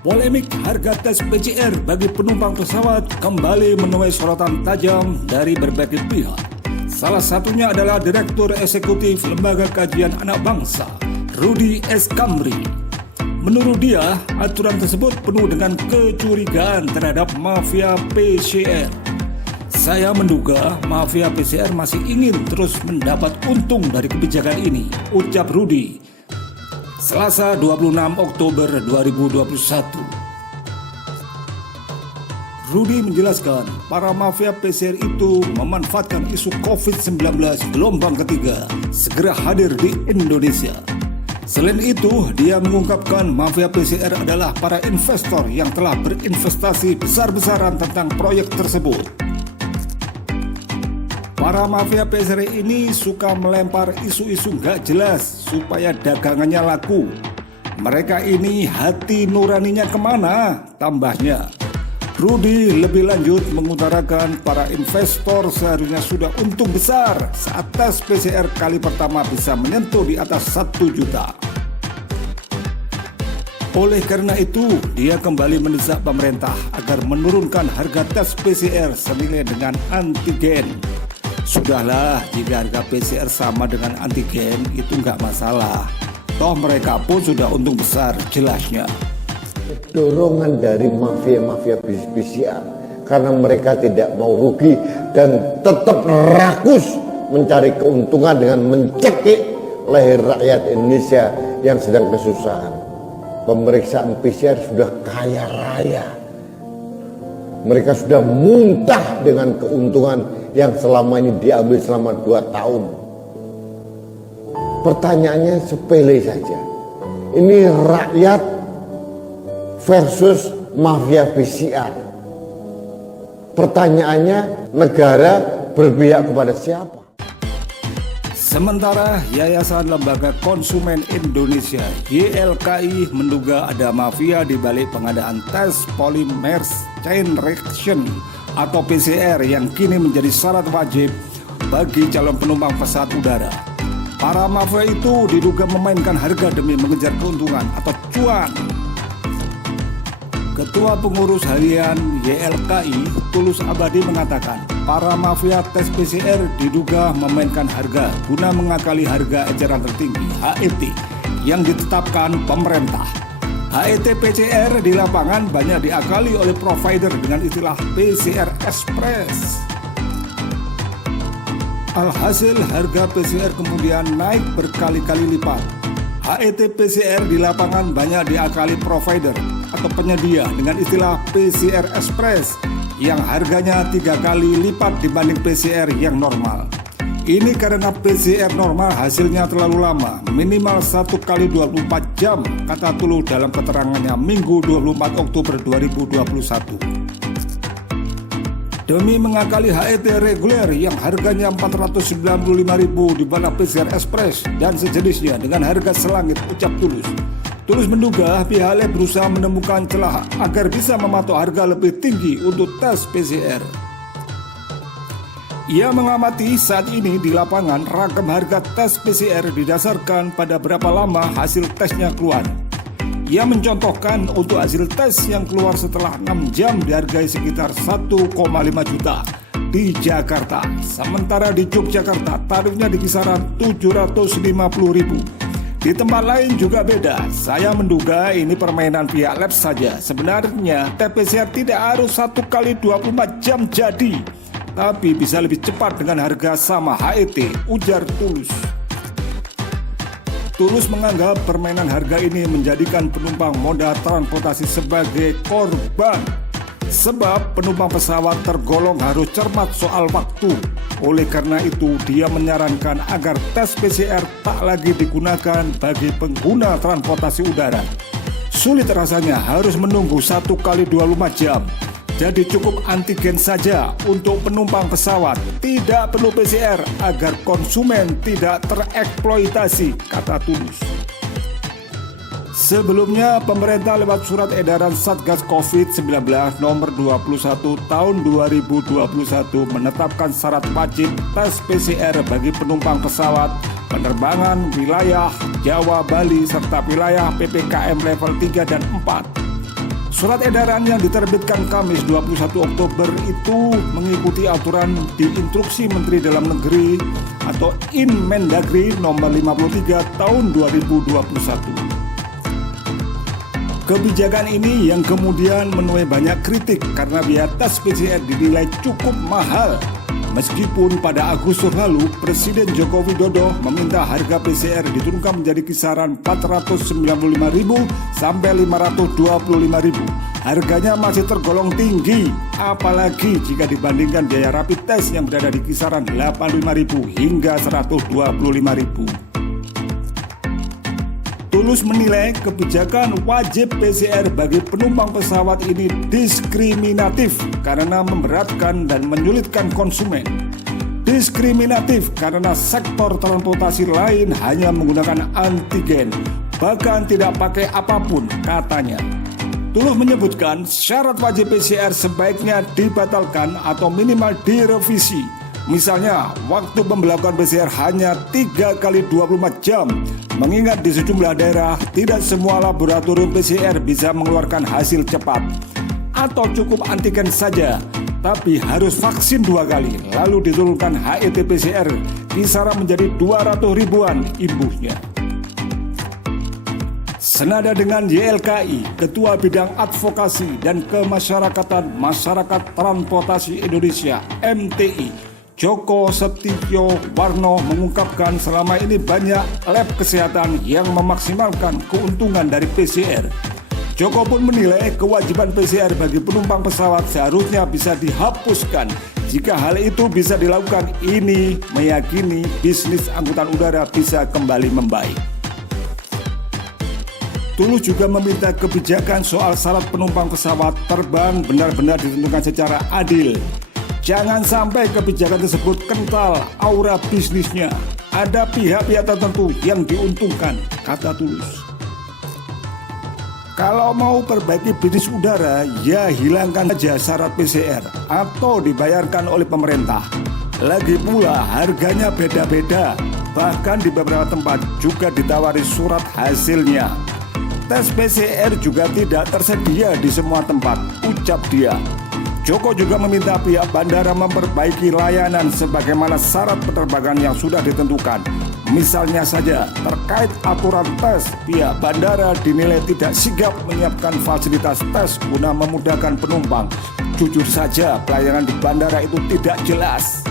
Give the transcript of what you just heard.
Polemik harga tes PCR bagi penumpang pesawat kembali menuai sorotan tajam dari berbagai pihak. Salah satunya adalah Direktur Eksekutif Lembaga Kajian Anak Bangsa, Rudy S. Kamri. Menurut dia, aturan tersebut penuh dengan kecurigaan terhadap mafia PCR. Saya menduga mafia PCR masih ingin terus mendapat untung dari kebijakan ini, ucap Rudy. Selasa 26 Oktober 2021. Rudy menjelaskan, para mafia PCR itu memanfaatkan isu COVID-19 gelombang ketiga segera hadir di Indonesia. Selain itu, dia mengungkapkan mafia PCR adalah para investor yang telah berinvestasi besar-besaran tentang proyek tersebut. Para mafia PCR ini suka melempar isu-isu gak jelas supaya dagangannya laku. Mereka ini hati nuraninya kemana? Tambahnya, Rudy lebih lanjut mengutarakan para investor seharusnya sudah untung besar saat tes PCR kali pertama bisa menyentuh di atas 1 juta. Oleh karena itu, dia kembali mendesak pemerintah agar menurunkan harga tes PCR senilai dengan antigen. Sudahlah, jika harga PCR sama dengan antigen itu nggak masalah. Toh mereka pun sudah untung besar, jelasnya. Dorongan dari mafia-mafia PCR karena mereka tidak mau rugi dan tetap rakus mencari keuntungan dengan mencekik leher rakyat Indonesia yang sedang kesusahan. Pemeriksaan PCR sudah kaya raya. Mereka sudah muntah dengan keuntungan yang selama ini diambil selama 2 tahun. Pertanyaannya sepele saja. Ini rakyat versus mafia PCR. Pertanyaannya, negara berpihak kepada siapa? Sementara Yayasan Lembaga Konsumen Indonesia YLKI menduga ada mafia di balik pengadaan tes polymers chain reaction atau PCR yang kini menjadi syarat wajib bagi calon penumpang pesawat udara. Para mafia itu diduga memainkan harga demi mengejar keuntungan atau cuan. Ketua Pengurus Harian YLKI, Tulus Abadi mengatakan, para mafia tes PCR diduga memainkan harga guna mengakali harga eceran tertinggi HET yang ditetapkan pemerintah. HET PCR di lapangan banyak diakali oleh provider dengan istilah PCR Express. Alhasil harga PCR kemudian naik berkali-kali lipat. HET PCR di lapangan banyak diakali provider atau penyedia dengan istilah PCR Express yang harganya 3 kali lipat dibanding PCR yang normal. Ini karena PCR normal hasilnya terlalu lama, minimal 1 kali 24 jam, kata Tulus dalam keterangannya Minggu 24 Oktober 2021. Demi mengakali HET reguler yang harganya 495.000 di mana PCR Express dan sejenisnya dengan harga selangit, ucap Tulus. Tulus menduga pihak lab berusaha menemukan celah agar bisa mematok harga lebih tinggi untuk tes PCR. Ia mengamati saat ini di lapangan ragam harga tes PCR didasarkan pada berapa lama hasil tesnya keluar. Ia mencontohkan untuk hasil tes yang keluar setelah 6 jam dihargai sekitar 1,5 juta di Jakarta. Sementara di Yogyakarta tarifnya di kisaran 750.000. Di tempat lain juga beda. Saya menduga ini permainan pihak lab saja. Sebenarnya tes PCR tidak harus 1 kali 24 jam jadi, tapi bisa lebih cepat dengan harga sama HET, ujar Tulus. Tulus menganggap permainan harga ini menjadikan penumpang moda transportasi sebagai korban. Sebab penumpang pesawat tergolong harus cermat soal waktu. Oleh karena itu, dia menyarankan agar tes PCR tak lagi digunakan bagi pengguna transportasi udara. Sulit rasanya harus menunggu 1 kali 24 jam. Jadi cukup antigen saja untuk penumpang pesawat. Tidak perlu PCR agar konsumen tidak tereksploitasi, kata Tulus. Sebelumnya, pemerintah lewat surat edaran Satgas COVID-19 nomor 21 tahun 2021 menetapkan syarat wajib tes PCR bagi penumpang pesawat penerbangan wilayah Jawa, Bali, serta wilayah PPKM level 3 dan 4. Surat edaran yang diterbitkan Kamis 21 Oktober itu mengikuti aturan di Instruksi Menteri Dalam Negeri atau Inmendagri nomor 53 tahun 2021. Kebijakan ini yang kemudian menuai banyak kritik karena biaya tes PCR dinilai cukup mahal. Meskipun pada Agustus lalu Presiden Joko Widodo meminta harga PCR diturunkan menjadi kisaran 495.000 sampai 525.000. Harganya masih tergolong tinggi, apalagi jika dibandingkan biaya rapid test yang berada di kisaran 85.000 hingga 125.000. Tulus menilai kebijakan wajib PCR bagi penumpang pesawat ini diskriminatif karena memberatkan dan menyulitkan konsumen. Diskriminatif karena sektor transportasi lain hanya menggunakan antigen, bahkan tidak pakai apapun, katanya. Tulus menyebutkan syarat wajib PCR sebaiknya dibatalkan atau minimal direvisi. Misalnya, waktu pembelakuan PCR hanya 3 kali 24 jam, mengingat di sejumlah daerah tidak semua laboratorium PCR bisa mengeluarkan hasil cepat. Atau cukup antigen saja, tapi harus vaksin 2 kali, lalu diturunkan HET PCR kisaran menjadi 200 ribuan imbuhnya. Senada dengan YLKI, Ketua Bidang Advokasi dan Kemasyarakatan Masyarakat Transportasi Indonesia (MTI), Joko Setio Warno mengungkapkan selama ini banyak lab kesehatan yang memaksimalkan keuntungan dari PCR. Joko pun menilai kewajiban PCR bagi penumpang pesawat seharusnya bisa dihapuskan. Jika hal itu bisa dilakukan, ini meyakini bisnis angkutan udara bisa kembali membaik. Tulus juga meminta kebijakan soal syarat penumpang pesawat terbang benar-benar ditentukan secara adil. Jangan sampai kebijakan tersebut kental aura bisnisnya. Ada pihak-pihak tertentu yang diuntungkan, kata Tulus. Kalau mau perbaiki bisnis udara, ya hilangkan saja syarat PCR atau dibayarkan oleh pemerintah. Lagi pula harganya beda-beda, bahkan di beberapa tempat juga ditawari surat hasilnya. Tes PCR juga tidak tersedia di semua tempat, ucap dia. Joko juga meminta pihak bandara memperbaiki layanan sebagaimana syarat penerbangan yang sudah ditentukan. Misalnya saja, terkait aturan tes, pihak bandara dinilai tidak sigap menyiapkan fasilitas tes guna memudahkan penumpang. Jujur saja, pelayanan di bandara itu tidak jelas.